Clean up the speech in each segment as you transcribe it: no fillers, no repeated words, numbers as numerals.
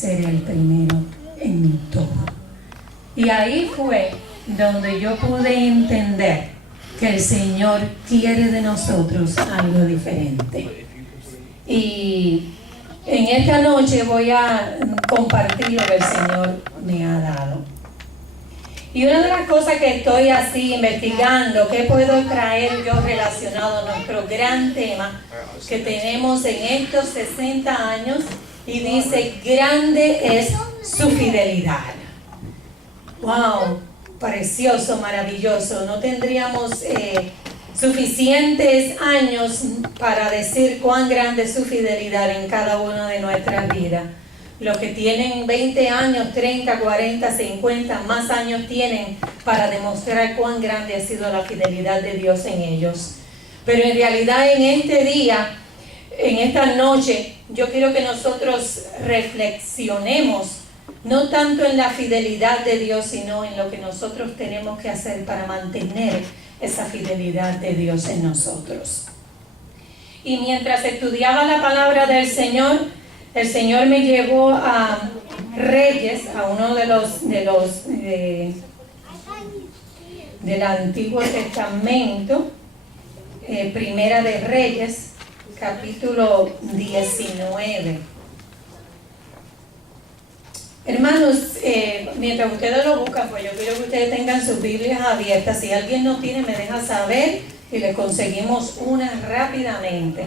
seré el primero en todo. Y ahí fue donde yo pude entender que el Señor quiere de nosotros algo diferente. Y en esta noche voy a compartir lo que el Señor me ha dado. Y una de las cosas que estoy así investigando, ¿qué puedo traer yo relacionado a nuestro gran tema que tenemos en estos 60 años? Y dice, grande es su fidelidad. ¡Wow! Precioso, maravilloso. No tendríamos suficientes años para decir cuán grande es su fidelidad en cada una de nuestras vidas. Los que tienen 20 años, 30, 40, 50, más años tienen para demostrar cuán grande ha sido la fidelidad de Dios en ellos. Pero en realidad en este día, en esta noche, yo quiero que nosotros reflexionemos no tanto en la fidelidad de Dios, sino en lo que nosotros tenemos que hacer para mantener esa fidelidad de Dios en nosotros. Y mientras estudiaba la palabra del Señor, el Señor me llevó a Reyes, a uno del Antiguo Testamento, Primera de Reyes, capítulo 19. Hermanos, mientras ustedes lo buscan, pues yo quiero que ustedes tengan sus Biblias abiertas. Si alguien no tiene, me deja saber y les conseguimos una rápidamente.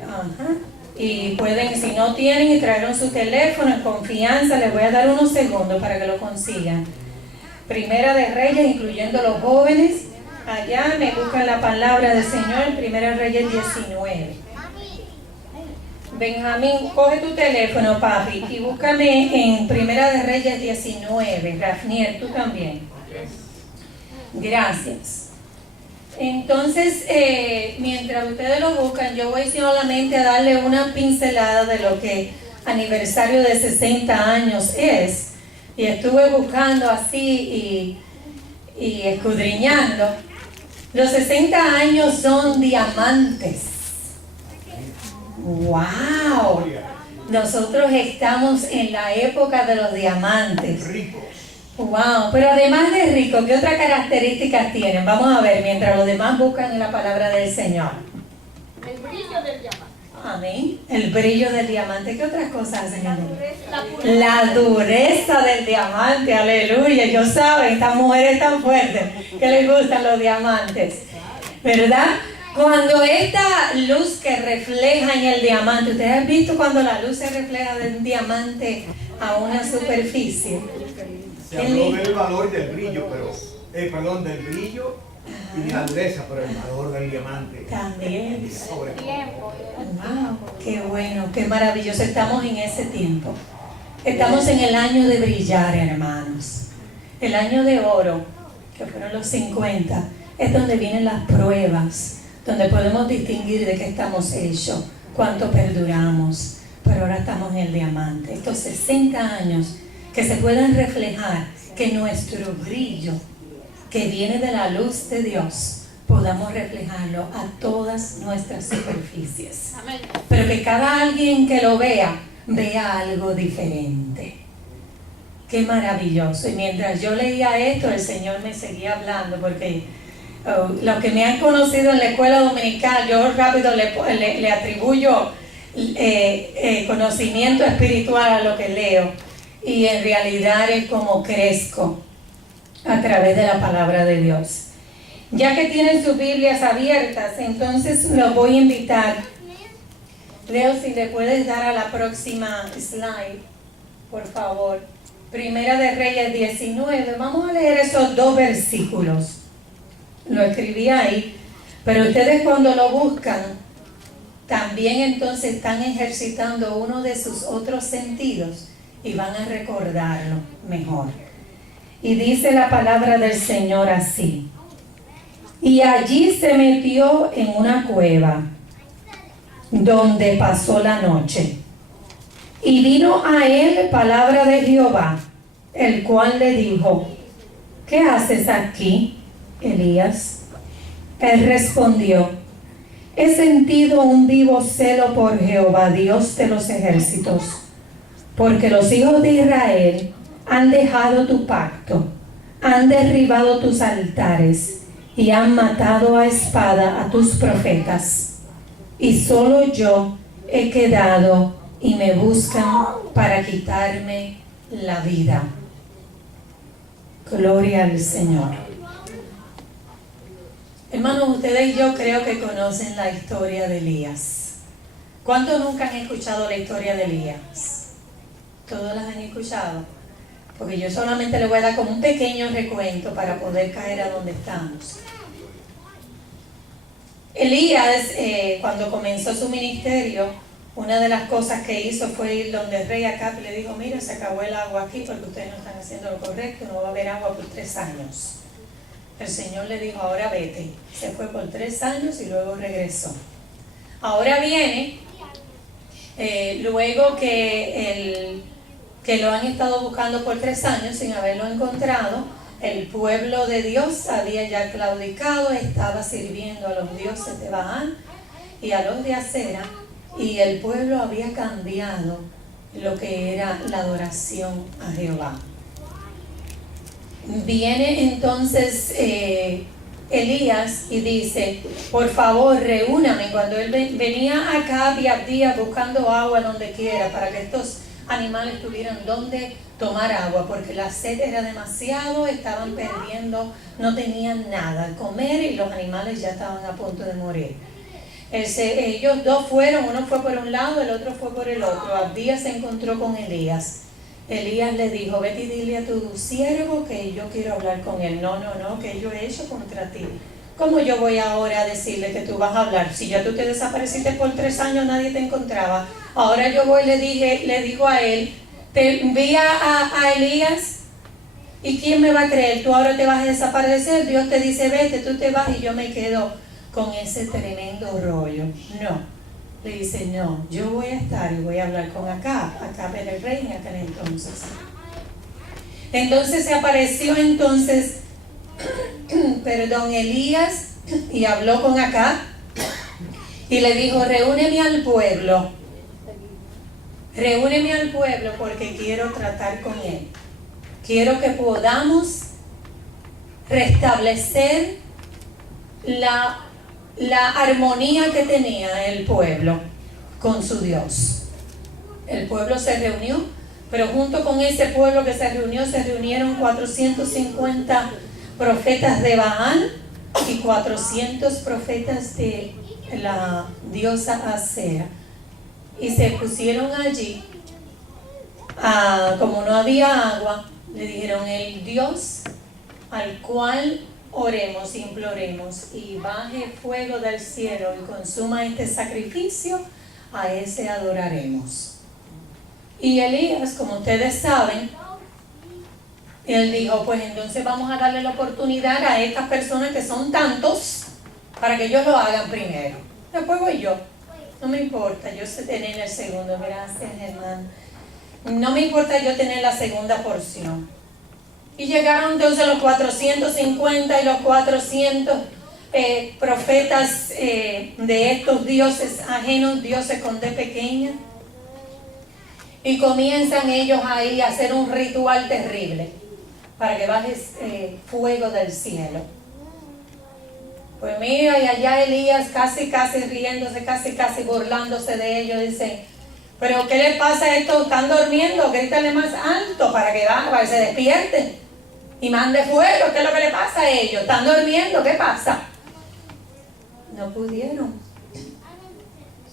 Ajá. Y pueden, si no tienen y trajeron su teléfono en confianza, les voy a dar unos segundos para que lo consigan. Primera de Reyes, incluyendo los jóvenes, allá me buscan la palabra del Señor, Primera de Reyes 19. Benjamín, coge tu teléfono, papi, y búscame en Primera de Reyes 19. Rafnier, tú también. Gracias. Entonces, mientras ustedes lo buscan, yo voy solamente a darle una pincelada de lo que aniversario de 60 años es. Y estuve buscando así y escudriñando. Los 60 años son diamantes. ¡Wow! Nosotros estamos en la época de los diamantes. ¡Wow! Pero además de rico, ¿qué otras características tienen? Vamos a ver, mientras los demás buscan en la palabra del Señor. El brillo del diamante. Amén. El brillo del diamante. ¿Qué otras cosas hacen? La dureza del diamante. Aleluya. Yo saben, estas mujeres tan fuertes que les gustan los diamantes. ¿Verdad? Cuando esta luz que refleja en el diamante, ¿ustedes han visto cuando la luz se refleja de un diamante a una superficie? Se habló del valor del brillo, del brillo y de la dureza, pero el valor del diamante también. Sobre todo. Wow, qué bueno, qué maravilloso. Estamos en ese tiempo. Estamos en el año de brillar, hermanos. El año de oro, que fueron los 50, es donde vienen las pruebas, donde podemos distinguir de qué estamos hechos, cuánto perduramos. Pero ahora estamos en el diamante. Estos 60 años que se puedan reflejar, que nuestro brillo, que viene de la luz de Dios, podamos reflejarlo a todas nuestras superficies. Amén. Pero que cada alguien que lo vea, vea algo diferente. Qué maravilloso. Y mientras yo leía esto, el Señor me seguía hablando, porque los que me han conocido en la escuela dominical, yo rápido le atribuyo conocimiento espiritual a lo que leo. Y en realidad es como crezco a través de la palabra de Dios. Ya que tienen sus Biblias abiertas, entonces los voy a invitar. Leo, si le puedes dar a la próxima slide, por favor. Primera de Reyes 19. Vamos a leer esos dos versículos. Lo escribí ahí, pero ustedes cuando lo buscan, también entonces están ejercitando uno de sus otros sentidos y van a recordarlo mejor. Y dice la palabra del Señor así: y allí se metió en una cueva donde pasó la noche. Y vino a él palabra de Jehová, el cual le dijo: ¿qué haces aquí, Elías? Él respondió: he sentido un vivo celo por Jehová, Dios de los ejércitos, porque los hijos de Israel han dejado tu pacto, han derribado tus altares y han matado a espada a tus profetas. Y solo yo he quedado y me buscan para quitarme la vida. Gloria al Señor. Hermanos, ustedes y yo creo que conocen la historia de Elías. ¿Cuántos nunca han escuchado la historia de Elías? ¿Todos las han escuchado? Porque yo solamente les voy a dar como un pequeño recuento para poder caer a donde estamos. Elías, cuando comenzó su ministerio, una de las cosas que hizo fue ir donde el rey Acab y le dijo: mira, se acabó el agua aquí porque ustedes no están haciendo lo correcto, no va a haber agua por 3 años. El Señor le dijo: ahora vete. Se fue por 3 años y luego regresó. Ahora viene, luego que lo han estado buscando por 3 años sin haberlo encontrado, el pueblo de Dios había ya claudicado, estaba sirviendo a los dioses de Baal y a los de Acera, y el pueblo había cambiado lo que era la adoración a Jehová. Viene entonces Elías y dice: por favor, reúname. Cuando él venía acá y Abdías buscando agua donde quiera para que estos animales tuvieran donde tomar agua, porque la sed era demasiado, estaban perdiendo, no tenían nada al comer y los animales ya estaban a punto de morir. Ellos dos fueron, uno fue por un lado, el otro fue por el otro. Abdías se encontró con Elías. Elías le dijo: vete y dile a tu siervo que yo quiero hablar con él. No, que yo he hecho contra ti. ¿Cómo yo voy ahora a decirle que tú vas a hablar? Si ya tú te desapareciste por 3 años, nadie te encontraba. Ahora yo voy y le digo a él: te envía a Elías, ¿y quién me va a creer? Tú ahora te vas a desaparecer, Dios te dice vete, tú te vas y yo me quedo con ese tremendo rollo. No, le dice: no, yo voy a estar y voy a hablar con Acab. Acab era el rey en aquel entonces. Entonces se apareció Elías y habló con Acab y le dijo: reúneme al pueblo porque quiero tratar con él. Quiero que podamos restablecer la armonía que tenía el pueblo con su Dios. El pueblo se reunió, pero junto con ese pueblo que se reunieron 450 profetas de Baal y 400 profetas de la diosa Acera. Y se pusieron allí, como no había agua, le dijeron: el Dios al cual oremos, imploremos y baje fuego del cielo y consuma este sacrificio, a ese adoraremos. Y Elías, como ustedes saben, él dijo: pues entonces vamos a darle la oportunidad a estas personas que son tantos para que ellos lo hagan primero. Después voy yo. No me importa, yo sé tener el segundo. Gracias, hermano. No me importa yo tener la segunda porción. Y llegaron entonces los 450 y los 400 profetas de estos dioses ajenos, dioses con D pequeña. Y comienzan ellos ahí a hacer un ritual terrible para que baje fuego del cielo. Pues mira, y allá Elías casi riéndose, casi burlándose de ellos, dicen: pero ¿qué les pasa a estos? ¿Están durmiendo? Grítale más alto para que se despierten y mande fuego. ¿Qué es lo que le pasa a ellos? ¿Están durmiendo? ¿Qué pasa? No pudieron.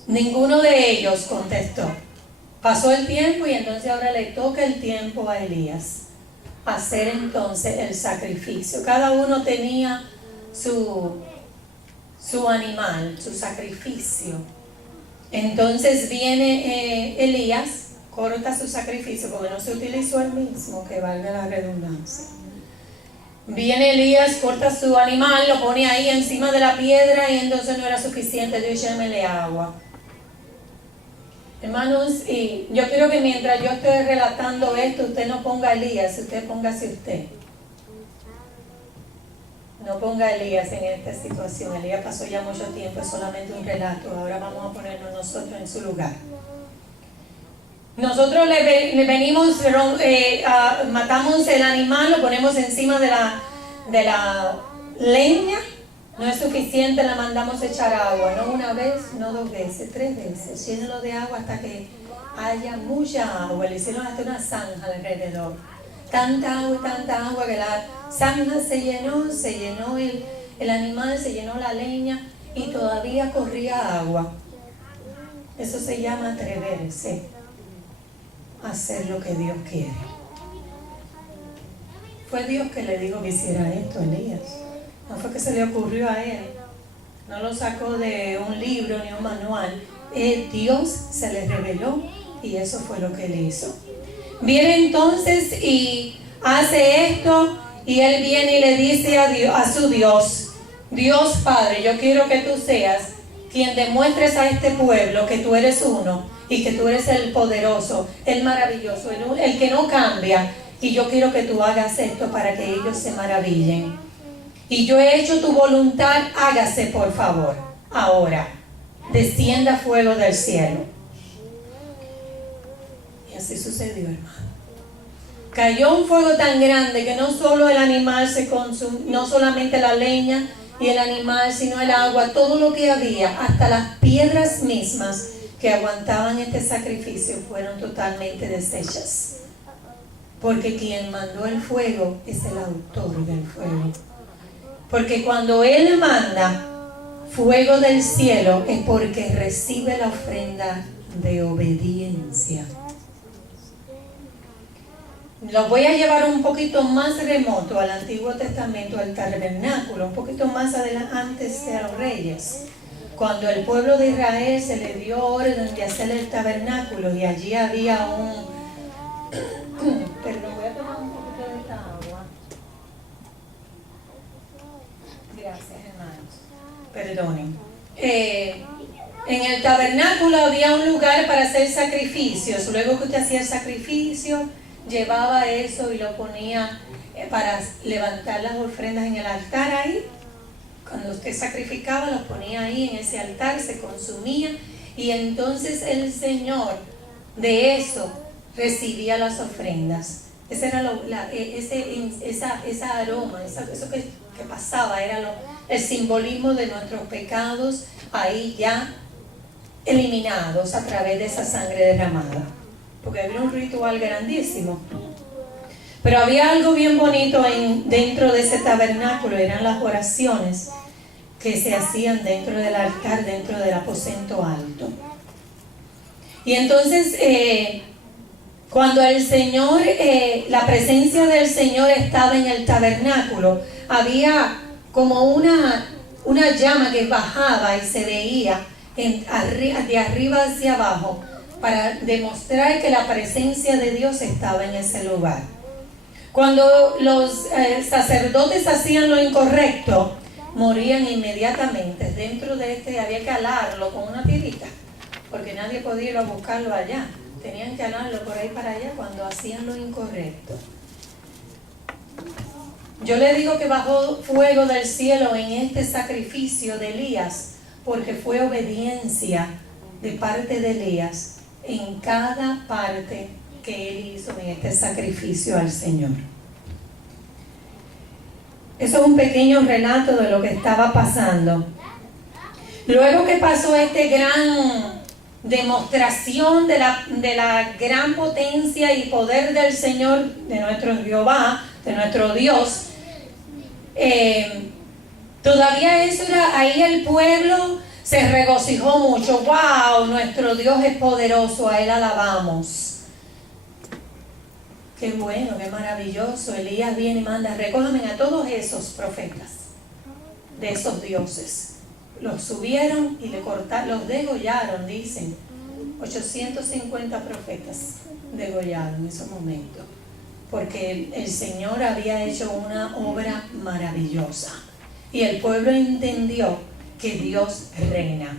Ninguno de ellos contestó. Pasó el tiempo y entonces ahora le toca el tiempo a Elías hacer entonces el sacrificio. Cada uno tenía su animal, su sacrificio. Entonces viene Elías, corta su sacrificio porque no se utilizó el mismo, que valga la redundancia. Viene Elías, corta su animal, lo pone ahí encima de la piedra y entonces no era suficiente. Dios, llémele agua. Hermanos, y yo quiero que mientras yo estoy relatando esto, usted no ponga a Elías, usted póngase usted. No ponga a Elías en esta situación. Elías pasó ya mucho tiempo, es solamente un relato. Ahora vamos a ponernos nosotros en su lugar. Nosotros le venimos, matamos el animal, lo ponemos encima de la leña. No es suficiente, la mandamos echar agua, no una vez, no 2 veces, 3 veces. Llénalo de agua hasta que haya mucha agua. Le hicieron hasta una zanja alrededor. Tanta agua que la zanja se llenó el animal, se llenó la leña y todavía corría agua. Eso se llama atreverse a hacer lo que Dios quiere. Fue Dios que le dijo que hiciera esto a Elías. No fue que se le ocurrió a él. No lo sacó de un libro ni un manual. Dios se le reveló y eso fue lo que él hizo. Viene entonces y hace esto y él viene y le dice a su Dios: Dios Padre, yo quiero que tú seas quien demuestres a este pueblo que tú eres uno y que tú eres el poderoso, el maravilloso, el que no cambia. Y yo quiero que tú hagas esto para que ellos se maravillen. Y yo he hecho tu voluntad, hágase por favor. Ahora, descienda fuego del cielo. Y así sucedió, hermano. Cayó un fuego tan grande que no solo el animal se consumió, no solamente la leña y el animal, sino el agua, todo lo que había, hasta las piedras mismas que aguantaban este sacrificio fueron totalmente deshechas. Porque quien mandó el fuego es el autor del fuego. Porque cuando Él manda fuego del cielo es porque recibe la ofrenda de obediencia. Los voy a llevar un poquito más remoto al Antiguo Testamento, al tabernáculo, un poquito más adelante, antes de los reyes. Cuando el pueblo de Israel se le dio orden de hacer el tabernáculo y allí había perdón, voy a tomar un poquito de esta agua. Gracias, hermanos. Perdonen. En el tabernáculo había un lugar para hacer sacrificios. Luego que usted hacía el sacrificio, llevaba eso y lo ponía para levantar las ofrendas en el altar ahí. Cuando usted sacrificaba, los ponía ahí en ese altar, se consumía. Y entonces el Señor de eso recibía las ofrendas. Ese era esa aroma, eso que pasaba, era el simbolismo de nuestros pecados ahí ya eliminados a través de esa sangre derramada. Porque había un ritual grandísimo. Pero había algo bien bonito dentro de ese tabernáculo, eran las oraciones que se hacían dentro del altar, dentro del aposento alto. Y entonces, cuando el Señor, la presencia del Señor estaba en el tabernáculo, había como una llama que bajaba y se veía de arriba hacia abajo para demostrar que la presencia de Dios estaba en ese lugar. Cuando los sacerdotes hacían lo incorrecto, morían inmediatamente. Dentro de había que alarlo con una tirita, porque nadie podía ir a buscarlo allá. Tenían que alarlo por ahí para allá cuando hacían lo incorrecto. Yo le digo que bajó fuego del cielo en este sacrificio de Elías, porque fue obediencia de parte de Elías en cada parte que él hizo en este sacrificio al Señor. Eso es un pequeño relato de lo que estaba pasando. Luego que pasó este gran demostración de la gran potencia y poder del Señor, de nuestro Jehová, de nuestro Dios, todavía eso era, ahí el pueblo se regocijó mucho. ¡Wow! Nuestro Dios es poderoso, a Él alabamos. Qué bueno, qué maravilloso. Elías viene y manda: recójanme a todos esos profetas de esos dioses. Los subieron y los degollaron, dicen. 850 profetas degollaron en esos momentos. Porque el Señor había hecho una obra maravillosa. Y el pueblo entendió que Dios reina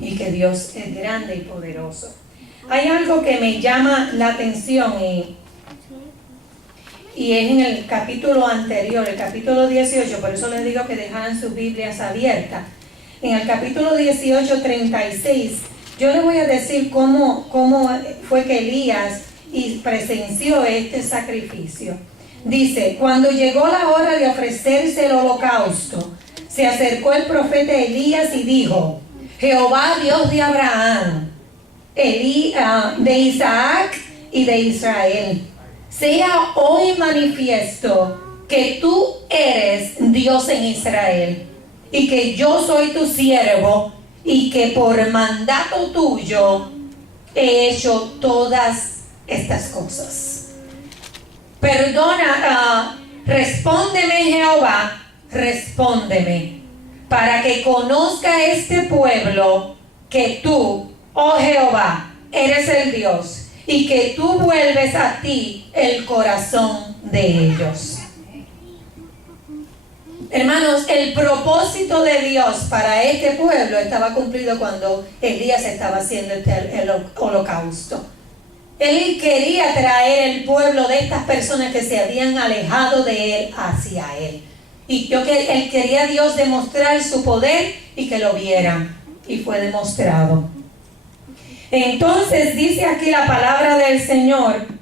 y que Dios es grande y poderoso. Hay algo que me llama la atención y es en el capítulo anterior, el capítulo 18, por eso les digo que dejaran sus Biblias abiertas. En el capítulo 18, 36, Yo le voy a decir cómo fue que Elías presenció este sacrificio. Dice, cuando llegó la hora de ofrecerse el holocausto, se acercó el profeta Elías y dijo: Jehová, Dios de Abraham, de Isaac y de Israel, sea hoy manifiesto que tú eres Dios en Israel, y que yo soy tu siervo, y que por mandato tuyo he hecho todas estas cosas. Respóndeme, Jehová, respóndeme, para que conozca este pueblo que tú, oh Jehová, eres el Dios, y que tú vuelves a ti el corazón de ellos. Hermanos, el propósito de Dios para este pueblo estaba cumplido cuando Elías estaba haciendo el holocausto. Él quería traer el pueblo de estas personas que se habían alejado de él hacia él. Y él quería a Dios demostrar su poder y que lo vieran. Y fue demostrado. Entonces dice aquí la palabra del Señor.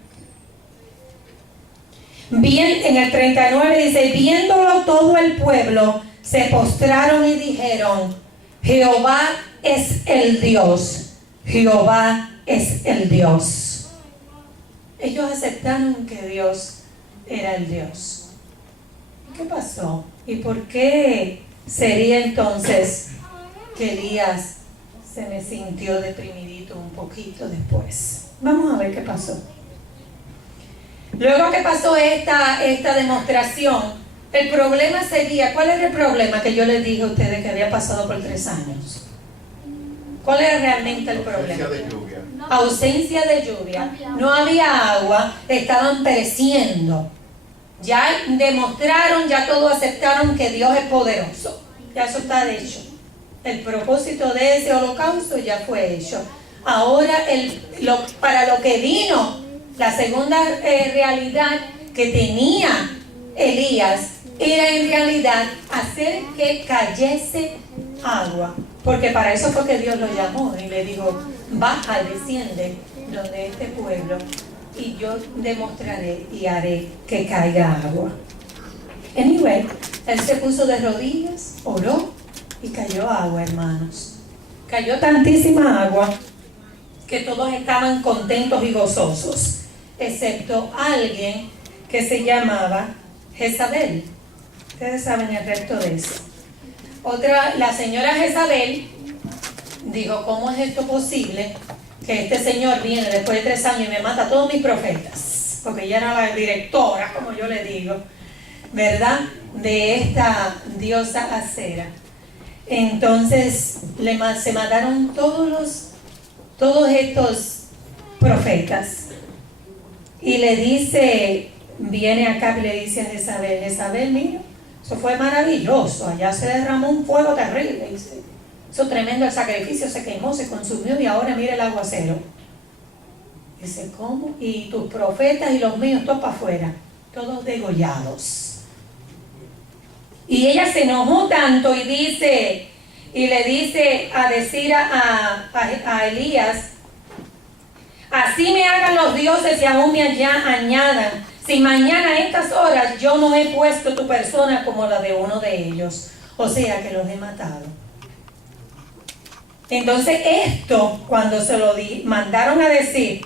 Bien, en el 39 dice: viéndolo todo el pueblo, se postraron y dijeron: Jehová es el Dios, Jehová es el Dios. Ellos aceptaron que Dios era el Dios. ¿Qué pasó? ¿Y por qué sería entonces que Elías se me sintió deprimidito un poquito después? Vamos a ver qué pasó. Luego que pasó esta demostración, el problema seguía. ¿Cuál era el problema que yo les dije a ustedes que había pasado por 3 años? ¿Cuál era realmente el problema? Ausencia de lluvia. Ausencia de lluvia. No había agua, estaban pereciendo. Ya demostraron, ya todos aceptaron que Dios es poderoso. Ya eso está hecho. El propósito de ese holocausto ya fue hecho. Ahora, para lo que vino, la segunda realidad que tenía Elías era en realidad hacer que cayese agua. Porque para eso fue que Dios lo llamó y le dijo: baja y desciende donde este pueblo, y yo demostraré y haré que caiga agua. Anyway, él se puso de rodillas, oró y cayó agua, hermanos. Cayó tantísima agua que todos estaban contentos y gozosos, excepto alguien que se llamaba Jezabel. Ustedes saben el resto de eso. La señora Jezabel dijo: ¿cómo es esto posible que este señor viene después de 3 años y me mata a todos mis profetas? Porque ella era la directora, como yo le digo, ¿verdad?, de esta diosa Acera. Entonces se mataron todos estos profetas. Y le dice, viene acá y le dice a Jezabel: Jezabel, mira, eso fue maravilloso, allá se derramó un fuego terrible, hizo tremendo el sacrificio, se quemó, se consumió, y ahora mira el aguacero. Dice: ¿cómo? Y tus profetas y los míos, todos para afuera, todos degollados. Y ella se enojó tanto y le dice a Elías: así me hagan los dioses y aún me añadan, si mañana a estas horas yo no he puesto tu persona como la de uno de ellos. O sea que los he matado. Entonces esto, cuando se lo mandaron a decir,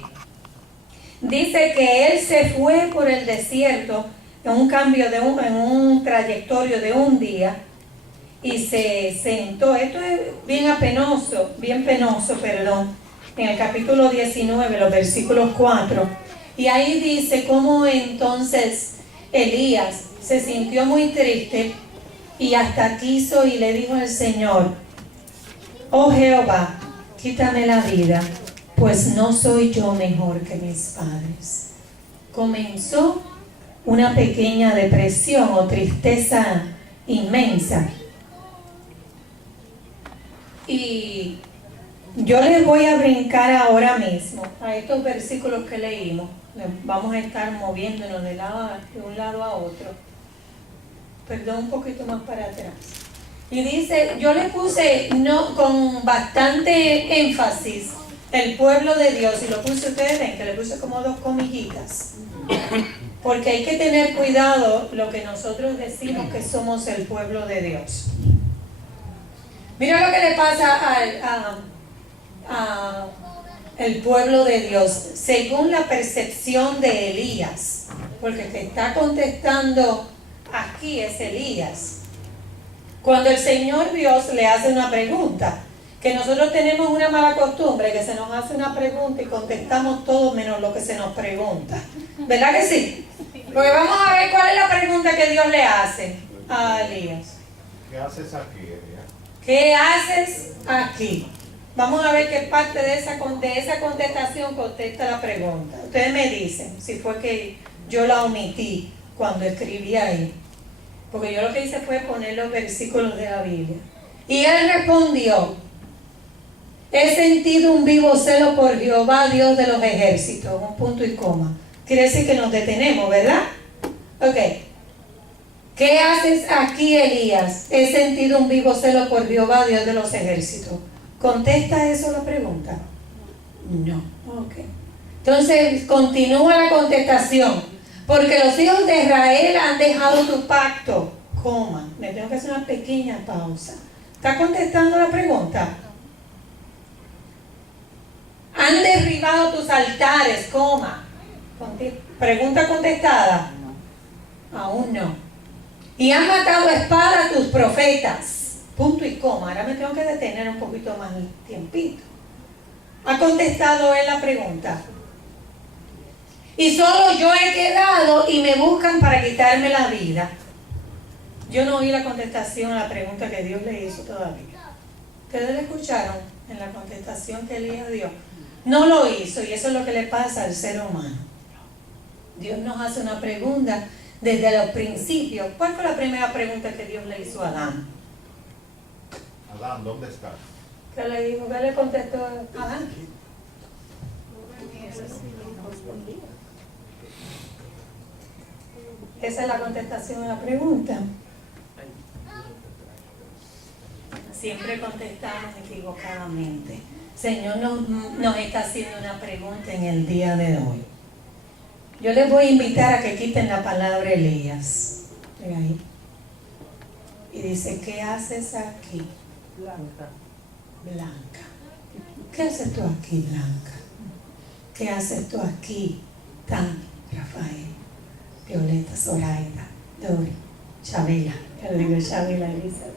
dice que él se fue por el desierto en un trayectorio de un día, y se sentó. Esto es bien penoso, en el capítulo 19, los versículos 4. Y ahí dice cómo entonces Elías se sintió muy triste y hasta quiso y le dijo al Señor: oh Jehová, quítame la vida, pues no soy yo mejor que mis padres. Comenzó una pequeña depresión o tristeza inmensa. Y yo les voy a brincar ahora mismo a estos versículos que leímos. Vamos a estar moviéndonos de un lado a otro. Perdón, un poquito más para atrás. Y dice, yo le puse no, con bastante énfasis el pueblo de Dios, y lo puse, ustedes ven que le puse como 2 comillitas, porque hay que tener cuidado lo que nosotros decimos que somos el pueblo de Dios. Mira lo que le pasa a el pueblo de Dios, según la percepción de Elías, porque el que está contestando aquí es Elías. Cuando el Señor Dios le hace una pregunta, que nosotros tenemos una mala costumbre, que se nos hace una pregunta y contestamos todo menos lo que se nos pregunta. ¿Verdad que sí? Porque vamos a ver cuál es la pregunta que Dios le hace a Elías. ¿Qué haces aquí, Elías? ¿Qué haces aquí? Vamos a ver qué parte de esa contestación contesta la pregunta. Ustedes me dicen si fue que yo la omití cuando escribí ahí. Porque yo lo que hice fue poner los versículos de la Biblia. Y él respondió: he sentido un vivo celo por Jehová, Dios de los ejércitos. Un punto y coma. Quiere decir que nos detenemos, ¿verdad? Ok. ¿Qué haces aquí, Elías? He sentido un vivo celo por Jehová, Dios de los ejércitos. ¿Contesta eso la pregunta? No. Ok. Entonces, continúa la contestación. Porque los hijos de Israel han dejado tu pacto. Coma. Me tengo que hacer una pequeña pausa. ¿Está contestando la pregunta? Han derribado tus altares. Coma. Pregunta contestada. Aún no. Y han matado a espada a tus profetas. Punto y coma. Ahora me tengo que detener un poquito más el tiempito. ¿Ha contestado él la pregunta? Y solo yo he quedado y me buscan para quitarme la vida. Yo no oí la contestación a la pregunta que Dios le hizo todavía. ¿Ustedes la escucharon en la contestación que Elías dio? No lo hizo, y eso es lo que le pasa al ser humano. Dios nos hace una pregunta desde los principios. ¿Cuál fue la primera pregunta que Dios le hizo a Adán? Adán, ¿dónde estás? ¿Qué le dijo? ¿Qué le contestó a Adán? Esa es la contestación a la pregunta. Siempre contestamos equivocadamente. Señor nos está haciendo una pregunta en el día de hoy. Yo les voy a invitar a que quiten la palabra Elías. Ven ahí. Y dice, ¿qué haces aquí? Blanca. Blanca. ¿Qué haces tú aquí, Blanca? ¿Qué haces tú aquí, Tan, Rafael, Violeta, Zoraida, Dori, Chabela? Yo le digo Chabela, Elizabeth.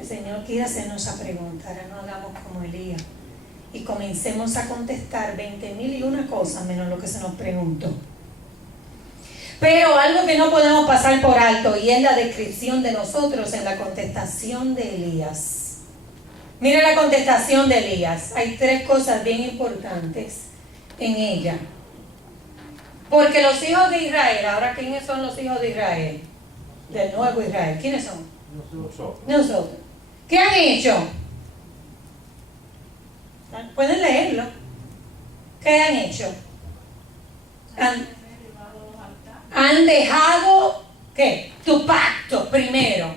El Señor quiere hacernos esa pregunta. Ahora no hagamos como Elías y comencemos a contestar 20,000 y una cosas menos lo que se nos preguntó. Pero algo que no podemos pasar por alto, y es la descripción de nosotros en la contestación de Elías. Mira la contestación de Elías. Hay 3 cosas bien importantes en ella. Porque los hijos de Israel, ahora ¿quiénes son los hijos de Israel? Del nuevo Israel. ¿Quiénes son? Nosotros. ¿Qué han hecho? Pueden leerlo. ¿Qué han hecho? Han dejado, ¿qué? Tu pacto primero.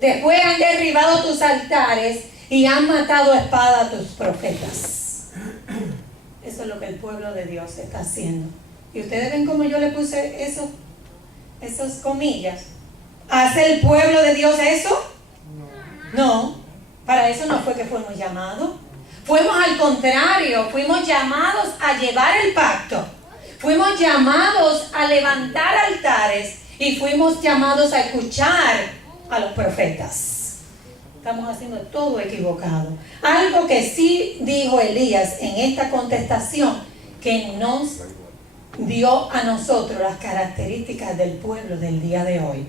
Después han derribado tus altares y han matado a espada a tus profetas. Eso es lo que el pueblo de Dios está haciendo. Y ustedes ven cómo yo le puse esos comillas. ¿Hace el pueblo de Dios eso? No. Para eso no fue que fuimos llamados. Fuimos al contrario, fuimos llamados a llevar el pacto. Fuimos llamados a levantar altares y fuimos llamados a escuchar a los profetas. Estamos haciendo todo equivocado. Algo que sí dijo Elías en esta contestación, que nos dio a nosotros las características del pueblo del día de hoy,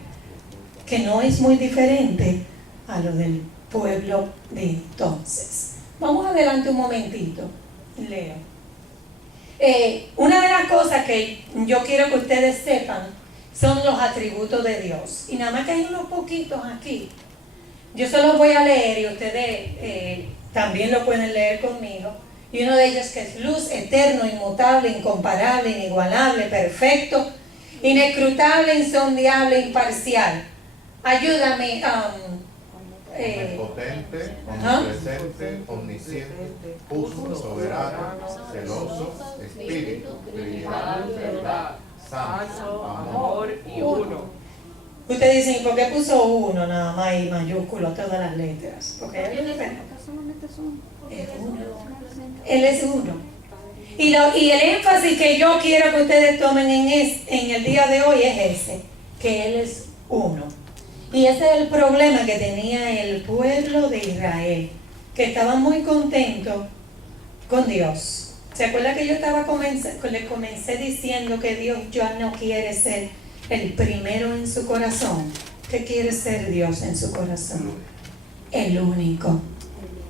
que no es muy diferente a lo del pueblo de entonces. Vamos adelante un momentito. Leo. Una de las cosas que yo quiero que ustedes sepan son los atributos de Dios. Y nada más que hay unos poquitos aquí. Yo se los voy a leer y ustedes también lo pueden leer conmigo. Y uno de ellos que es luz, eterno, inmutable, incomparable, inigualable, perfecto, inescrutable, insondable, imparcial. Ayúdame. Omnipotente, omnipresente, omnisciente, justo, soberano, celoso, espíritu, Trinidad, verdad, santo, amor y uno. Ustedes dicen, ¿por qué puso uno nada más y mayúsculo todas las letras? Porque es uno. Él es uno. Y el énfasis que yo quiero que ustedes tomen en el día de hoy es ese, que Él es uno. Y ese es el problema que tenía el pueblo de Israel, que estaban muy contentos con Dios. ¿Se acuerda que yo le comencé diciendo que Dios ya no quiere ser el primero en su corazón? ¿Qué quiere ser Dios en su corazón? El único.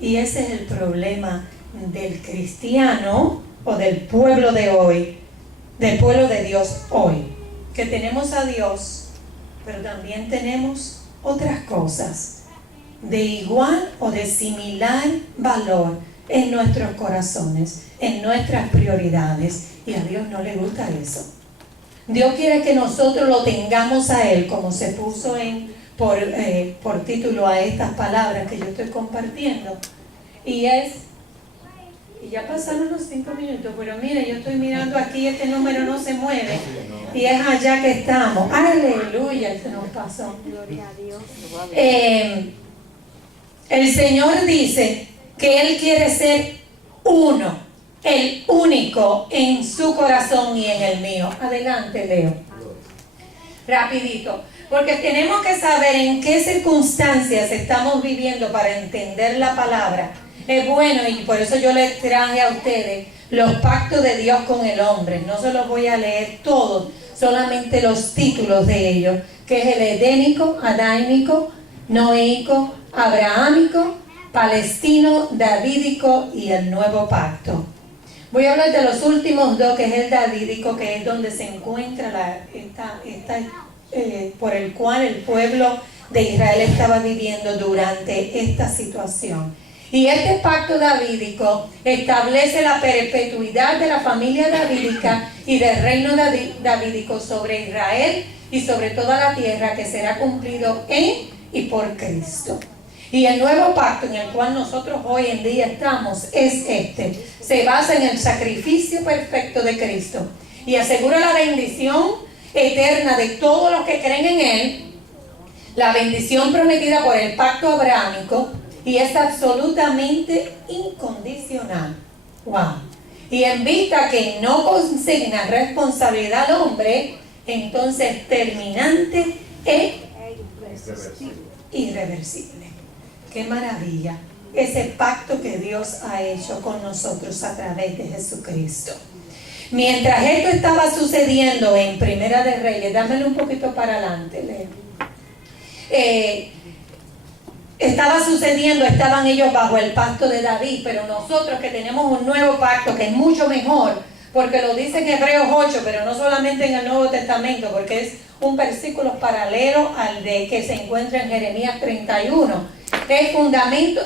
Y ese es el problema del cristiano o del pueblo de hoy, del pueblo de Dios hoy, que tenemos a Dios, pero también tenemos otras cosas de igual o de similar valor en nuestros corazones, en nuestras prioridades, y a Dios no le gusta eso. Dios quiere que nosotros lo tengamos a Él, como se puso por título a estas palabras que yo estoy compartiendo, y ya pasaron los 5 minutos, pero mire, yo estoy mirando aquí, este número no se mueve, y es allá que estamos. Aleluya, se nos pasó. El Señor dice que Él quiere ser uno, el único en su corazón y en el mío. Adelante, Leo. Rapidito, porque tenemos que saber en qué circunstancias estamos viviendo para entender la palabra. Es bueno, y por eso yo les traje a ustedes los pactos de Dios con el hombre. No se los voy a leer todos, solamente los títulos de ellos, que es el edénico, adámico, noéico, abrahámico, palestino, davídico y el nuevo pacto. Voy a hablar de los últimos dos, que es el davídico, que es donde se encuentra por el cual el pueblo de Israel estaba viviendo durante esta situación. Y este pacto davídico establece la perpetuidad de la familia davídica y del reino davídico sobre Israel y sobre toda la tierra, que será cumplido en y por Cristo. Y el nuevo pacto en el cual nosotros hoy en día estamos es este. Se basa en el sacrificio perfecto de Cristo y asegura la bendición eterna de todos los que creen en Él, la bendición prometida por el pacto abrahámico, y es absolutamente incondicional. Wow. Y en vista que no consigna responsabilidad al hombre, entonces terminante e irreversible. Qué maravilla ese pacto que Dios ha hecho con nosotros a través de Jesucristo. Mientras esto estaba sucediendo en Primera de Reyes, dámelo un poquito para adelante, Leo. Estaba sucediendo, estaban ellos bajo el pacto de David, pero nosotros que tenemos un nuevo pacto que es mucho mejor, porque lo dice en Hebreos 8, pero no solamente en el Nuevo Testamento, porque es un versículo paralelo al de que se encuentra en Jeremías 31. Es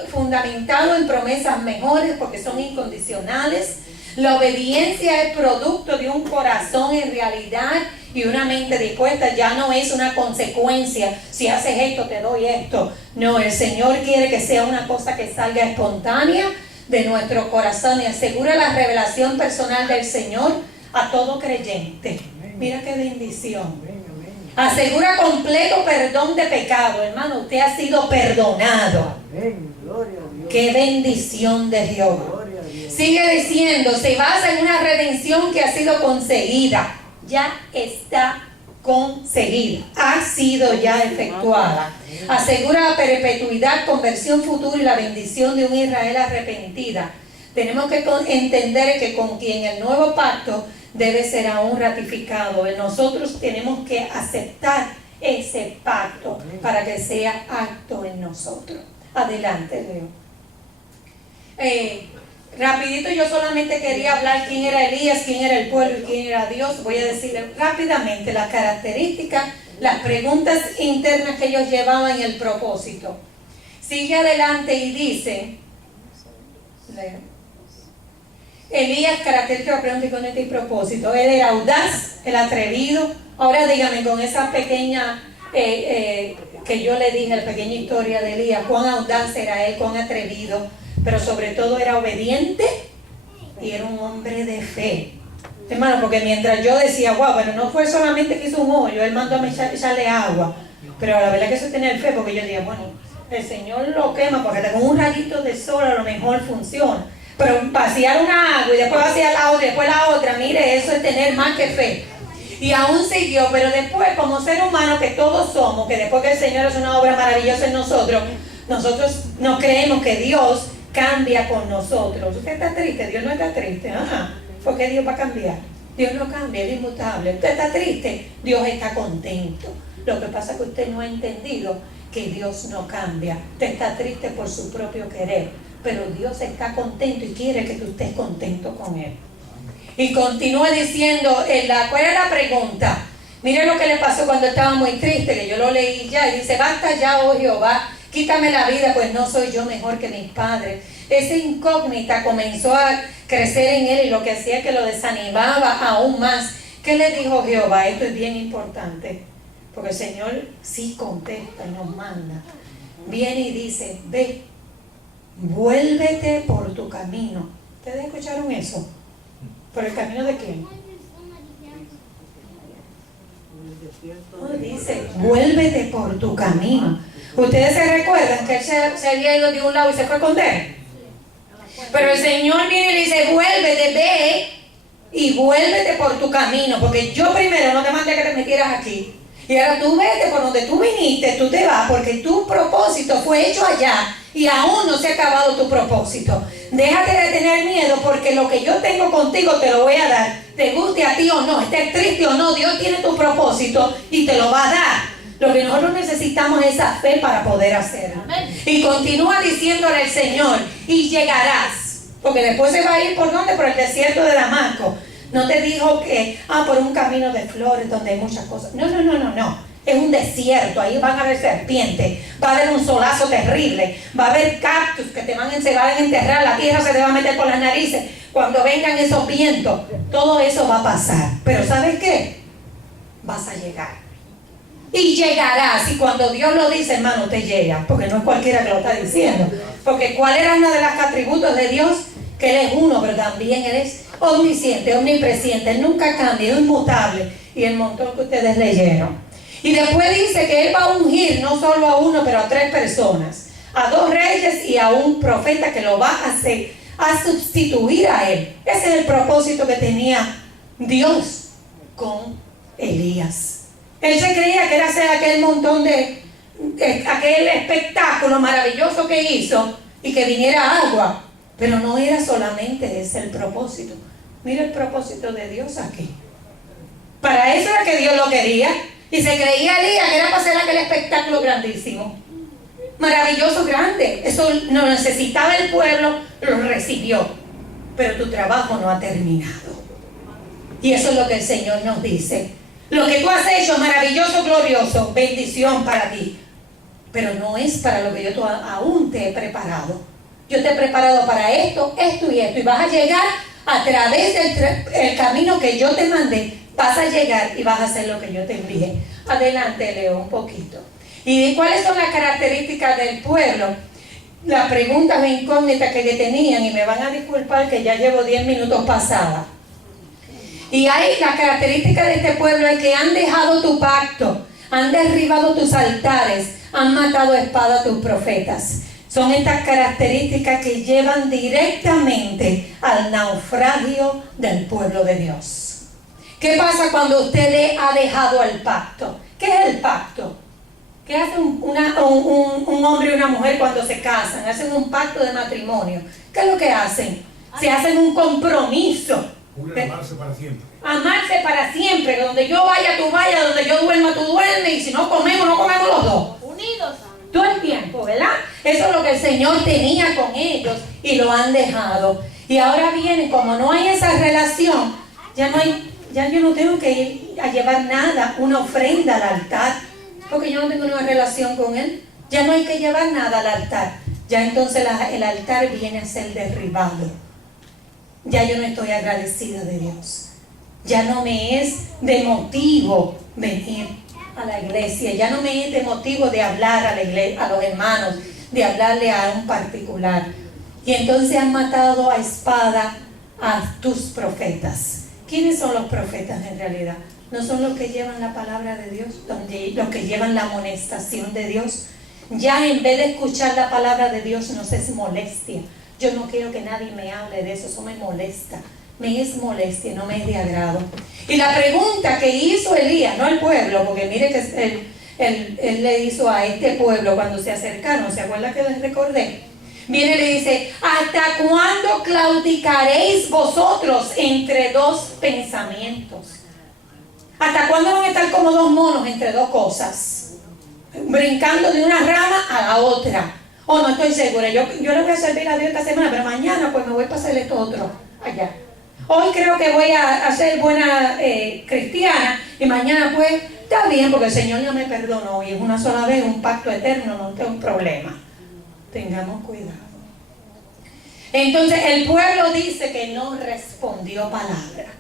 fundamentado en promesas mejores porque son incondicionales. La obediencia es producto de un corazón en realidad y una mente dispuesta. Ya no es una consecuencia, si haces esto te doy esto. No, el Señor quiere que sea una cosa que salga espontánea de nuestro corazón y asegura la revelación personal del Señor a todo creyente. Mira qué bendición. Asegura completo perdón de pecado. Hermano, usted ha sido perdonado. Qué bendición de Jehová. Sigue diciendo, se basa en una redención que ha sido conseguida. Ya está conseguida. Ha sido ya efectuada. Asegura la perpetuidad, conversión futura y la bendición de un Israel arrepentida. Tenemos que entender que con quien el nuevo pacto debe ser aún ratificado. Nosotros tenemos que aceptar ese pacto para que sea acto en nosotros. Adelante, Leo. Rapidito, yo solamente quería hablar quién era Elías, quién era el pueblo y quién era Dios. Voy a decirle rápidamente las características, las preguntas internas que ellos llevaban y el propósito. Sigue adelante y dice, Elías, característica, pregunta y con este propósito. Él era audaz, el atrevido. Ahora dígame, con esa pequeña, ¿qué que yo le dije la pequeña historia de Elías, cuán audaz era él, cuán atrevido, pero sobre todo era obediente y era un hombre de fe. Hermano, porque mientras yo decía, wow, pero no fue solamente que hizo un hoyo, él mandó a echarle agua, pero la verdad que eso es tener fe, porque yo decía, bueno, el Señor lo quema porque con un rayito de sol a lo mejor funciona, pero vaciar una agua y después vaciar la otra y después la otra, mire, eso es tener más que fe. Y aún siguió, pero después como ser humano que todos somos, que después que el Señor hace una obra maravillosa en nosotros no creemos que Dios cambia con nosotros. Usted está triste, Dios no está triste, porque Dios va a cambiar. Dios no cambia, es inmutable. Usted está triste, Dios está contento. Lo que pasa es que usted no ha entendido que Dios no cambia. Usted está triste por su propio querer, pero Dios está contento y quiere que tú estés contento con Él. Y continúa diciendo, ¿cuál es la pregunta? Mire lo que le pasó cuando estaba muy triste, que yo lo leí ya, y dice, basta ya, oh Jehová, quítame la vida, pues no soy yo mejor que mis padres. Esa incógnita comenzó a crecer en él y lo que hacía que lo desanimaba aún más. ¿Qué le dijo Jehová? Esto es bien importante, porque el Señor sí contesta y nos manda. Viene y dice, ve, vuélvete por tu camino. ¿Ustedes escucharon eso? ¿Por el camino de quién? Dice, vuélvete por tu camino. Ustedes se recuerdan que él se había ido de un lado y se fue a esconder. Pero el Señor viene y le dice, vuélvete, ve y vuélvete por tu camino, porque yo primero no te mandé que te metieras aquí. Y ahora tú vete por donde tú viniste, tú te vas, porque tu propósito fue hecho allá y aún no se ha acabado tu propósito. Déjate de tener miedo, porque lo que yo tengo contigo te lo voy a dar. Te guste a ti o no, estés triste o no, Dios tiene tu propósito y te lo va a dar. Lo que nosotros necesitamos es esa fe para poder hacerlo. Y continúa diciéndole el Señor, y llegarás. Porque después se va a ir ¿por dónde? Por el desierto de Damasco. No te dijo que, por un camino de flores donde hay muchas cosas. No. Es un desierto, ahí van a haber serpientes, va a haber un solazo terrible, va a haber cactus que te van a enterrar, la tierra se te va a meter por las narices. Cuando vengan esos vientos, todo eso va a pasar. Pero ¿sabes qué? Vas a llegar. Y llegarás, y cuando Dios lo dice, hermano, te llega, porque no es cualquiera que lo está diciendo. Porque ¿cuál era uno de los atributos de Dios? Que Él es uno, pero también Él es omnisciente, omnipresente, Él nunca cambia, es inmutable. Y el montón que ustedes leyeron. Y después dice que Él va a ungir no solo a uno, pero a 3 personas, a 2 reyes y a un profeta que lo va a hacer, a sustituir a Él. Ese es el propósito que tenía Dios con Elías. Él se creía que era hacer aquel montón aquel espectáculo maravilloso que hizo y que viniera agua, pero no era solamente ese el propósito. Mira el propósito de Dios aquí. Para eso era que Dios lo quería. Y se creía Elías que era para hacer aquel espectáculo grandísimo, maravilloso, grande. Eso no necesitaba el pueblo, lo recibió. Pero tu trabajo no ha terminado. Y eso es lo que el Señor nos dice. Lo que tú has hecho, maravilloso, glorioso, bendición para ti. Pero no es para lo que yo aún te he preparado. Yo te he preparado para esto, esto y esto. Y vas a llegar a través del camino que yo te mandé. Vas a llegar y vas a hacer lo que yo te envié. Adelante, Leo, un poquito. ¿Y cuáles son las características del pueblo? Las preguntas de incógnita que tenían, y me van a disculpar que ya llevo 10 minutos pasada. Y hay las características de este pueblo es que han dejado tu pacto, han derribado tus altares, han matado a espada a tus profetas. Son estas características que llevan directamente al naufragio del pueblo de Dios. ¿Qué pasa cuando usted le ha dejado el pacto? ¿Qué es el pacto? ¿Qué hace un hombre y una mujer cuando se casan? Hacen un pacto de matrimonio. ¿Qué es lo que hacen? Se hacen un compromiso. Amarse para siempre. Amarse para siempre. Donde yo vaya, tú vayas. Donde yo duerma, tú duermes. Y si no comemos, no comemos los dos. Unidos. Todo el tiempo, ¿verdad? Eso es lo que el Señor tenía con ellos y lo han dejado. Y ahora viene, como no hay esa relación, ya yo no tengo que ir a llevar nada, una ofrenda al altar, porque yo no tengo una relación con Él. Ya no hay que llevar nada al altar. Ya entonces el altar viene a ser derribado. Ya yo no estoy agradecida de Dios. Ya no me es de motivo venir a la iglesia, ya no me es de motivo de hablar a la iglesia, a los hermanos, de hablarle a un particular. Y entonces han matado a espada a tus profetas. ¿Quiénes son los profetas en realidad? ¿No son los que llevan la palabra de Dios? Los que llevan la amonestación de Dios. Ya en vez de escuchar la palabra de Dios nos es molestia. Yo no quiero que nadie me hable de eso, eso me molesta. Me es molestia, no me es de agrado. Y la pregunta que hizo Elías, no el pueblo, porque mire que él le hizo a este pueblo cuando se acercaron, ¿se acuerda que les recordé? Viene y le dice, ¿hasta cuándo claudicaréis vosotros entre dos pensamientos? ¿Hasta cuándo van a estar como dos monos entre dos cosas? Brincando de una rama a la otra. Oh, no estoy segura, yo le voy a servir a Dios esta semana, pero mañana pues me voy a pasar esto otro allá. Hoy creo que voy a ser buena cristiana y mañana pues está bien porque el Señor ya me perdonó y es una sola vez, un pacto eterno, no es un problema. Tengamos cuidado. Entonces el pueblo dice que no respondió palabra.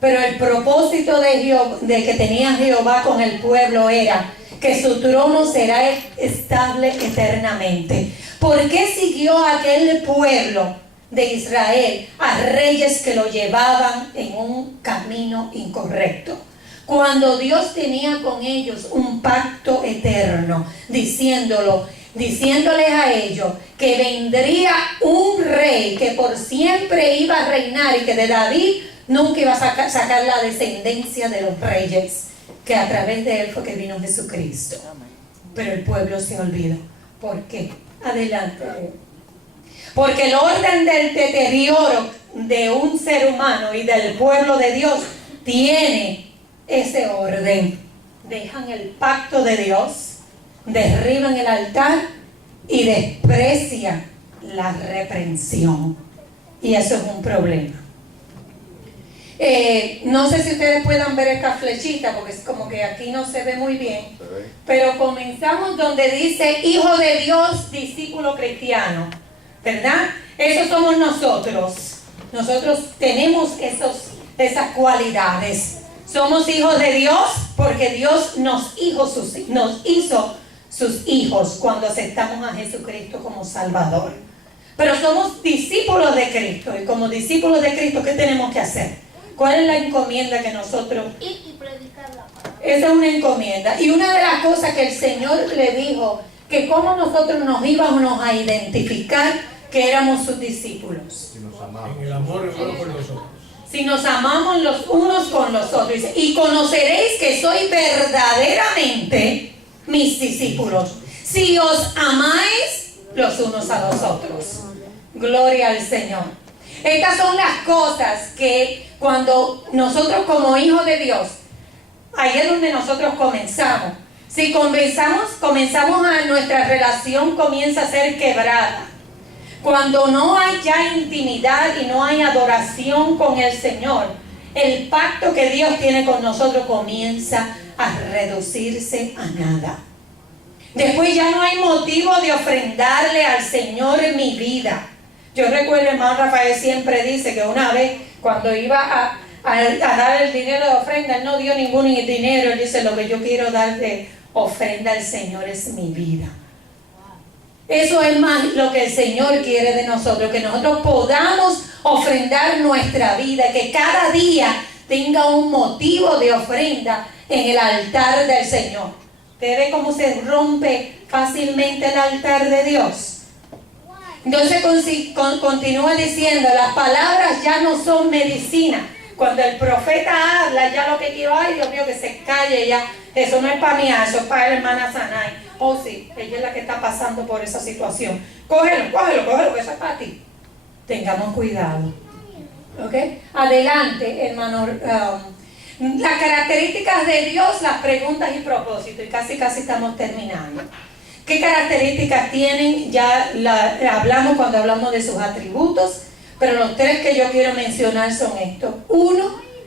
Pero el propósito de que tenía Jehová con el pueblo era que su trono será estable eternamente. ¿Por qué siguió aquel pueblo de Israel a reyes que lo llevaban en un camino incorrecto? Cuando Dios tenía con ellos un pacto eterno, diciéndoles a ellos que vendría un rey que por siempre iba a reinar y que de David nunca iba a sacar la descendencia de los reyes, que a través de él fue que vino Jesucristo. Pero el pueblo se olvidó. ¿Por qué? Adelante. Porque el orden del deterioro de un ser humano y del pueblo de Dios tiene ese orden. Dejan el pacto de Dios, derriban el altar y desprecian la reprensión. Y eso es un problema. No sé si ustedes puedan ver esta flechita, porque es como que aquí no se ve muy bien. Pero comenzamos donde dice hijo de Dios, discípulo cristiano, ¿verdad? Esos somos nosotros. Nosotros tenemos esas cualidades. Somos hijos de Dios porque Dios nos hizo sus hijos cuando aceptamos a Jesucristo como Salvador. Pero somos discípulos de Cristo, y como discípulos de Cristo, ¿qué tenemos que hacer? ¿Cuál es la encomienda que nosotros? Y predicar la palabra. Esa es una encomienda. Y una de las cosas que el Señor le dijo, que cómo nosotros nos íbamos a identificar que éramos sus discípulos. Si nos amamos. En el amor uno por nosotros. Si nos amamos los unos con los otros. Dice, y conoceréis que soy verdaderamente mis discípulos, si os amáis los unos a los otros. Gloria al Señor. Estas son las cosas que cuando nosotros como hijos de Dios, ahí es donde nosotros comenzamos. Si comenzamos a nuestra relación comienza a ser quebrada. Cuando no hay ya intimidad y no hay adoración con el Señor, el pacto que Dios tiene con nosotros comienza a reducirse a nada. Después ya no hay motivo de ofrendarle al Señor en mi vida. Yo recuerdo, hermano Rafael siempre dice que una vez cuando iba a dar el dinero de ofrenda, él no dio ningún dinero. Él dice, lo que yo quiero dar de ofrenda al Señor es mi vida. Eso es más lo que el Señor quiere de nosotros, que nosotros podamos ofrendar nuestra vida, que cada día tenga un motivo de ofrenda en el altar del Señor. ¿Usted ve cómo se rompe fácilmente el altar de Dios? Entonces continúa diciendo, las palabras ya no son medicina. Cuando el profeta habla, ya lo que quiero, ay Dios mío, que se calle ya. Eso no es para mí, eso es para la hermana Sanay. Oh sí, ella es la que está pasando por esa situación. Cógelo, que eso es para ti. Tengamos cuidado. ¿Ok? Adelante, hermano. Las características de Dios, las preguntas y propósitos. Y casi estamos terminando. ¿Qué características tienen? Ya hablamos cuando hablamos de sus atributos, pero los tres que yo quiero mencionar son estos.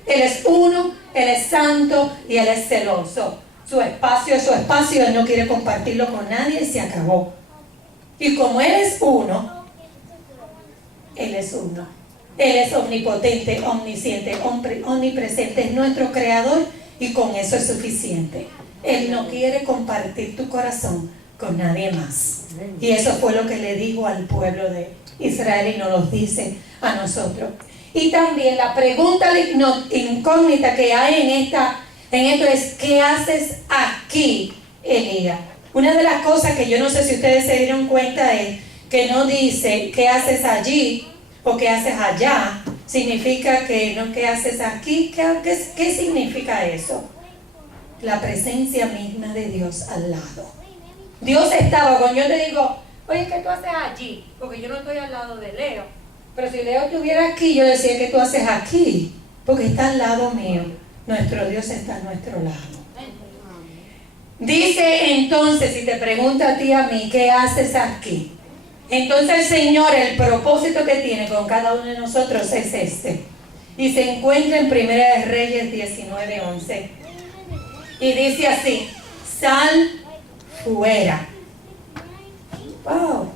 Él es santo y Él es celoso. Su espacio es su espacio, Él no quiere compartirlo con nadie y se acabó. Y como Él es uno, Él es uno. Él es omnipotente, omnisciente, omnipresente, es nuestro creador y con eso es suficiente. Él no quiere compartir tu corazón con nadie más. Y eso fue lo que le dijo al pueblo de Israel y nos lo dice a nosotros. Y también la pregunta incógnita que hay en esto es: ¿qué haces aquí, Elías? Una de las cosas que yo no sé si ustedes se dieron cuenta es que no dice ¿qué haces allí? O ¿qué haces allá? Significa que no ¿qué haces aquí? ¿Qué significa eso? La presencia misma de Dios al lado. Dios estaba, cuando yo te digo, oye, ¿qué tú haces allí? Porque yo no estoy al lado de Leo. Pero si Leo estuviera aquí, yo decía, ¿qué tú haces aquí? Porque está al lado mío. Nuestro Dios está a nuestro lado. Dice entonces, si te pregunta a ti a mí, ¿qué haces aquí? Entonces el Señor, el propósito que tiene con cada uno de nosotros es este. Y se encuentra en Primera de Reyes 19:11. Y dice así: sal fuera. Wow.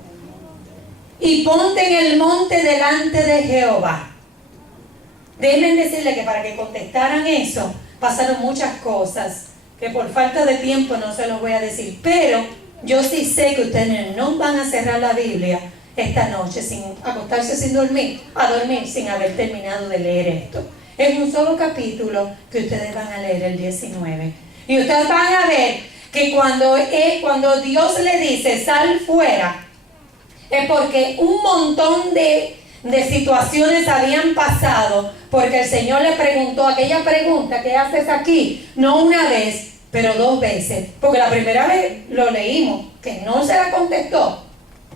Y ponte en el monte delante de Jehová. Déjenme decirle que para que contestaran eso, pasaron muchas cosas que por falta de tiempo no se los voy a decir. Pero yo sí sé que ustedes no van a cerrar la Biblia esta noche sin acostarse sin dormir, a dormir sin haber terminado de leer esto. Es un solo capítulo que ustedes van a leer, el 19. Y ustedes van a ver que cuando Dios le dice sal fuera, es porque un montón de situaciones habían pasado, porque el Señor le preguntó aquella pregunta: ¿qué haces aquí? No una vez, pero 2 veces. Porque la primera vez lo leímos, que no se la contestó.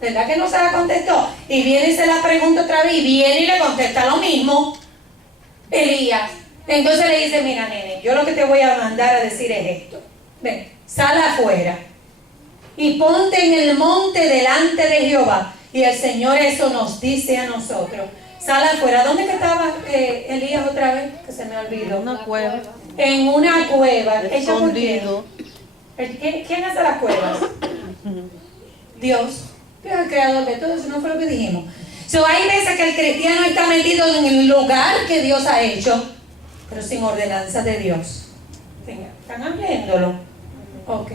¿Verdad que no se la contestó? Y viene y se la pregunta otra vez, y viene y le contesta lo mismo Elías. Entonces le dice: mira, nene, yo lo que te voy a mandar a decir es esto. Ven, sal afuera y ponte en el monte delante de Jehová. Y el Señor eso nos dice a nosotros: sal afuera. ¿Dónde que estaba Elías otra vez? Que se me olvidó. Una cueva. En una cueva. Escondido. ¿Quién hace las cuevas? Dios. Dios es el creador de todo eso, no fue lo que dijimos. Hay veces que el cristiano está metido en el lugar que Dios ha hecho, pero sin ordenanza de Dios. ¿Están viéndolo? Ok.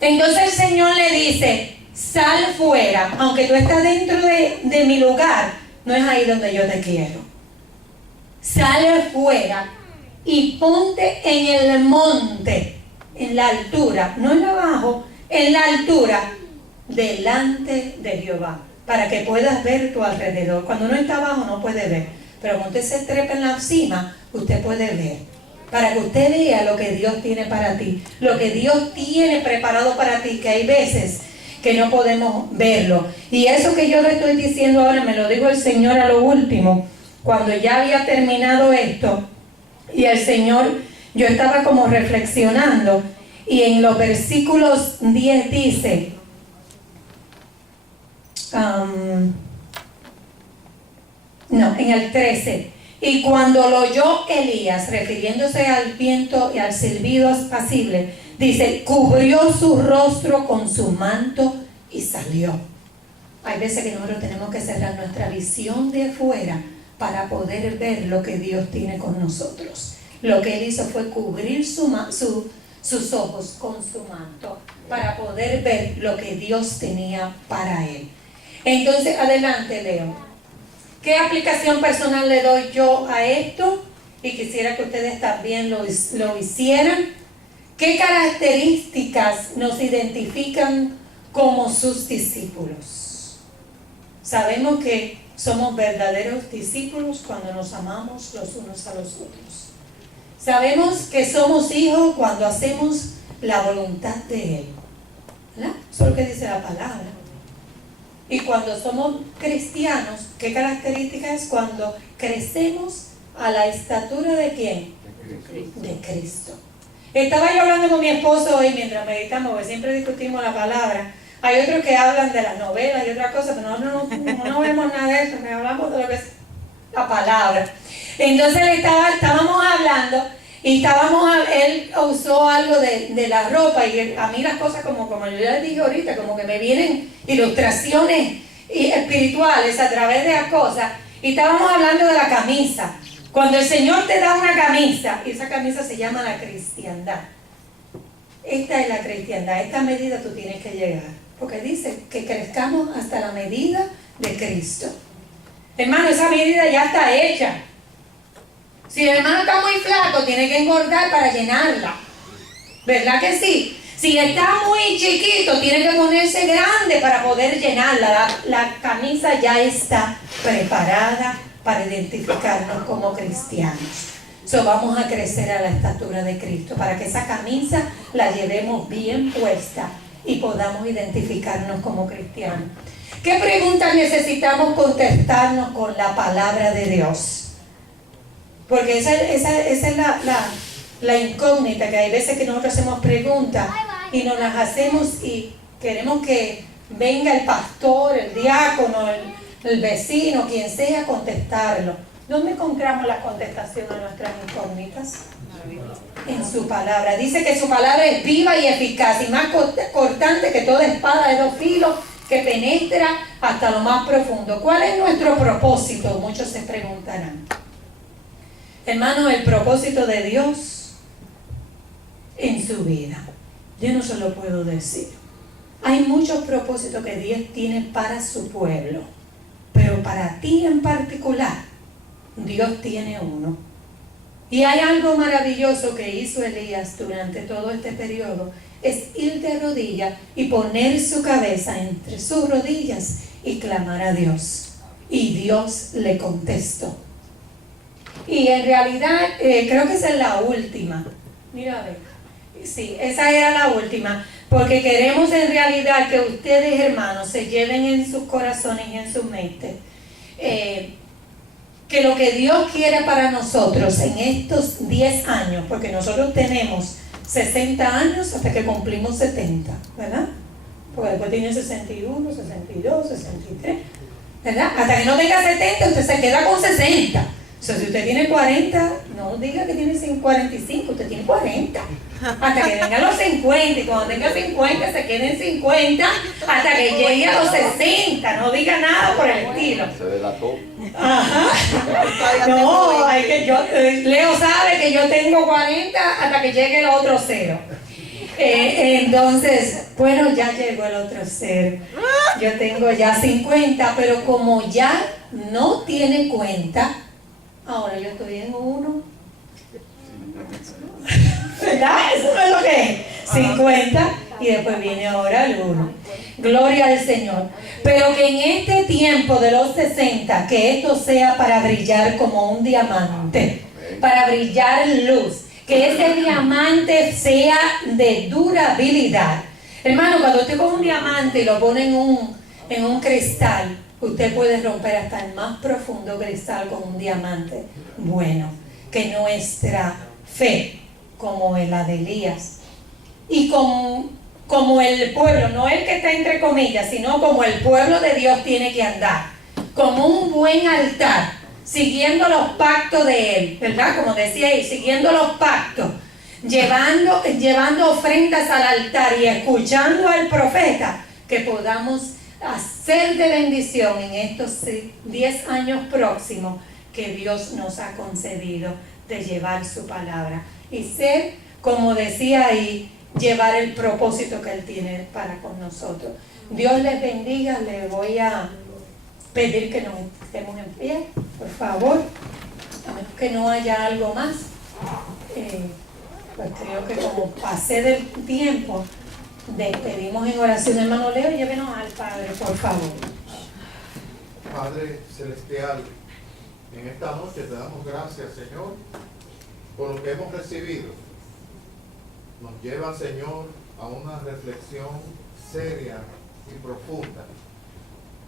Entonces el Señor le dice: sal fuera. Aunque tú estás dentro de mi lugar, no es ahí donde yo te quiero. Sal fuera y ponte en el monte, en la altura, no en abajo, en la altura, delante de Jehová, para que puedas ver tu alrededor. Cuando uno está abajo no puede ver, pero cuando usted se trepa en la cima, usted puede ver, para que usted vea lo que Dios tiene para ti, lo que Dios tiene preparado para ti, que hay veces que no podemos verlo. Y eso que yo le estoy diciendo ahora me lo dijo el Señor a lo último, cuando ya había terminado esto, y el Señor, yo estaba como reflexionando, y en los versículos 10 dice, en el 13, y cuando lo oyó Elías, refiriéndose al viento y al silbido apacible, dice, cubrió su rostro con su manto y salió. Hay veces que nosotros tenemos que cerrar nuestra visión de afuera para poder ver lo que Dios tiene con nosotros. Lo que Él hizo fue cubrir sus ojos con su manto para poder ver lo que Dios tenía para Él. Entonces, adelante, Leo. ¿Qué aplicación personal le doy yo a esto? Y quisiera que ustedes también lo hicieran. ¿Qué características nos identifican como sus discípulos? Sabemos que somos verdaderos discípulos cuando nos amamos los unos a los otros. Sabemos que somos hijos cuando hacemos la voluntad de Él. ¿Verdad? Eso es lo que dice la palabra. Y cuando somos cristianos, ¿qué característica es? Cuando crecemos a la estatura ¿de quién? De Cristo. Estaba yo hablando con mi esposo hoy mientras meditamos, porque siempre discutimos la palabra. Hay otros que hablan de las novelas y otras cosas, pero nosotros no vemos nada de eso, que hablamos de lo que es la palabra. Entonces estábamos hablando y él usó algo de la ropa, y a mí las cosas como yo les dije ahorita, como que me vienen ilustraciones espirituales a través de las cosas, y estábamos hablando de la camisa. Cuando el Señor te da una camisa, y esa camisa se llama la cristiandad. Esta es la cristiandad, a esta medida tú tienes que llegar. Porque dice que crezcamos hasta la medida de Cristo. Hermano, esa medida ya está hecha. Si el hermano está muy flaco, tiene que engordar para llenarla. ¿Verdad que sí? Si está muy chiquito, tiene que ponerse grande para poder llenarla. La camisa ya está preparada para identificarnos como cristianos. Vamos a crecer a la estatura de Cristo para que esa camisa la llevemos bien puesta y podamos identificarnos como cristianos. ¿Qué preguntas necesitamos contestarnos con la palabra de Dios? Porque esa es la incógnita, que hay veces que nosotros hacemos preguntas y nos las hacemos y queremos que venga el pastor, el diácono, el vecino, quien sea, a contestarlo. ¿Dónde encontramos la contestación a nuestras incógnitas? En su palabra. Dice que su palabra es viva y eficaz y más cortante que toda espada de dos filos, que penetra hasta lo más profundo. ¿Cuál es nuestro propósito? Muchos se preguntarán. Hermanos, el propósito de Dios en su vida. Yo no se lo puedo decir. Hay muchos propósitos que Dios tiene para su pueblo, pero para ti en particular, Dios tiene uno. Y hay algo maravilloso que hizo Elías durante todo este periodo, es ir de rodillas y poner su cabeza entre sus rodillas y clamar a Dios. Y Dios le contestó. Y en realidad, creo que esa es la última. Mira, a ver. Sí, esa era la última. Porque queremos en realidad que ustedes, hermanos, se lleven en sus corazones y en sus mentes que lo que Dios quiere para nosotros en estos 10 años, porque nosotros tenemos 60 años hasta que cumplimos 70, ¿verdad? Porque después tiene 61, 62, 63, ¿verdad? Hasta que no tenga 70, usted se queda con 60. O sea, si usted tiene 40, no diga que tiene 45, usted tiene 40. Hasta que venga a los 50, y cuando tenga 50 se quede en 50, hasta que llegue a los 60, no diga nada por el estilo. Se delató. Ajá. No, hay que Leo sabe que yo tengo 40 hasta que llegue el otro cero. Entonces, bueno, ya llegó el otro cero. Yo tengo ya 50, pero como ya no tiene cuenta, ahora yo estoy en 1. ¿Verdad? Eso no es lo que es. 50 y después viene ahora el 1. Gloria al Señor. Pero que en este tiempo de los 60, que esto sea para brillar como un diamante, para brillar luz, que ese diamante sea de durabilidad. Hermano, cuando usted coge un diamante y lo pone en un cristal, usted puede romper hasta el más profundo cristal con un diamante. Bueno, que nuestra fe, como la de Elías, y como el pueblo, no el que está entre comillas, sino como el pueblo de Dios tiene que andar, como un buen altar, siguiendo los pactos de Él, ¿verdad? Como decía ahí, siguiendo los pactos, llevando ofrendas al altar y escuchando al profeta, que podamos hacer de bendición en estos 10 años próximos que Dios nos ha concedido de llevar su palabra y ser, como decía ahí, llevar el propósito que Él tiene para con nosotros. Dios les bendiga. Le voy a pedir que nos estemos en pie, por favor, a menos que no haya algo más. Pues creo que como pasé del tiempo, despedimos en oración. Hermano Leo, llévenos al Padre, por favor. Padre Celestial, en esta noche te damos gracias, Señor, por lo que hemos recibido. Nos lleva, Señor, a una reflexión seria y profunda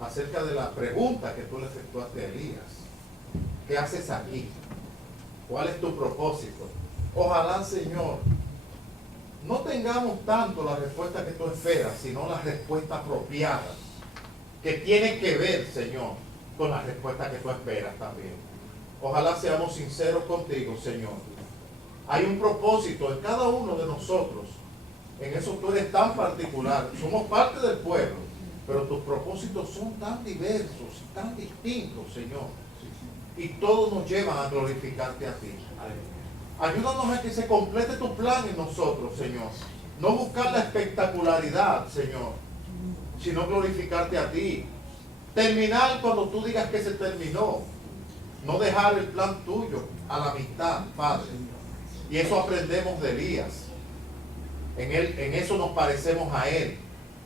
acerca de la pregunta que tú le efectuaste a Elías. ¿Qué haces aquí? ¿Cuál es tu propósito? Ojalá, Señor, no tengamos tanto la respuesta que tú esperas, sino la respuesta apropiada, que tiene que ver, Señor, con la respuesta que tú esperas también. Ojalá seamos sinceros contigo, Señor. Hay un propósito en cada uno de nosotros. En eso tú eres tan particular. Somos parte del pueblo, pero tus propósitos son tan diversos y tan distintos, Señor. y todos nos llevan a glorificarte a ti. Ayúdanos a que se complete tu plan en nosotros, Señor. No buscar la espectacularidad, Señor, sino glorificarte a ti. Terminar cuando tú digas que se terminó. No dejar el plan tuyo a la mitad, Padre. Y eso aprendemos de Elías. En eso nos parecemos a él.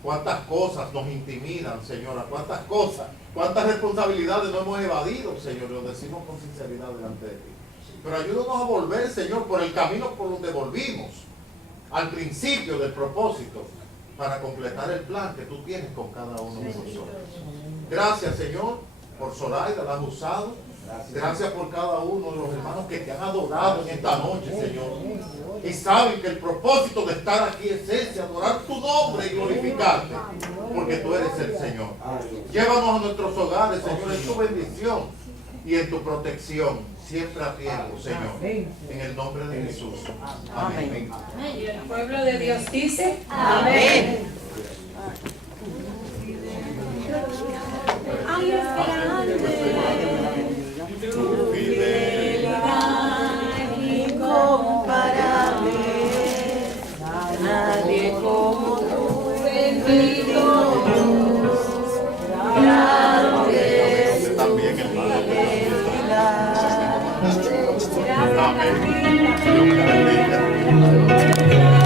Cuántas cosas nos intimidan, Señora. Cuántas cosas, cuántas responsabilidades no hemos evadido, Señor. Lo decimos con sinceridad delante de ti. Pero ayúdanos a volver, Señor, por el camino por donde volvimos. Al principio del propósito. Para completar el plan que tú tienes con cada uno de nosotros. Gracias, Señor, por Zoraida, la has usado. Gracias por cada uno de los hermanos que te han adorado en esta noche, Señor. Y saben que el propósito de estar aquí es ese, adorar tu nombre y glorificarte. Porque tú eres el Señor. Llévanos a nuestros hogares, Señor, en tu bendición y en tu protección. Siempre a tiempo, Señor. En el nombre de Jesús. Amén. Y el pueblo de Dios dice, Amén. Tu fidelidad Incomparable, nadie como tú, bendito Dios, grande es tu también, hermano. fidelidad. Amén. Dios te bendiga.